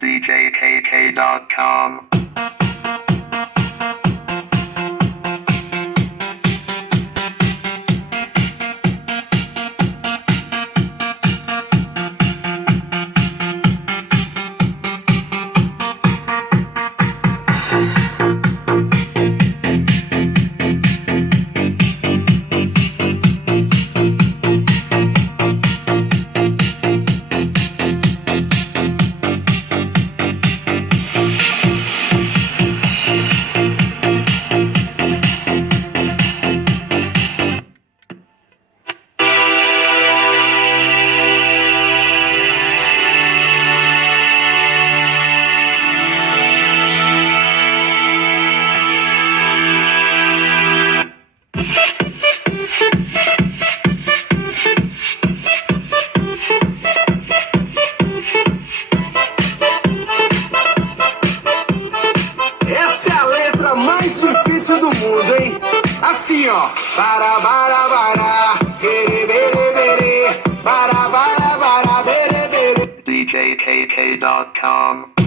DJKK.com. Essa é a letra mais difícil do mundo, hein? Assim, ó. Bara, bara, bara. Bere, bere, bere. Bara, bara, bara. Bere, bere. DJKK.com.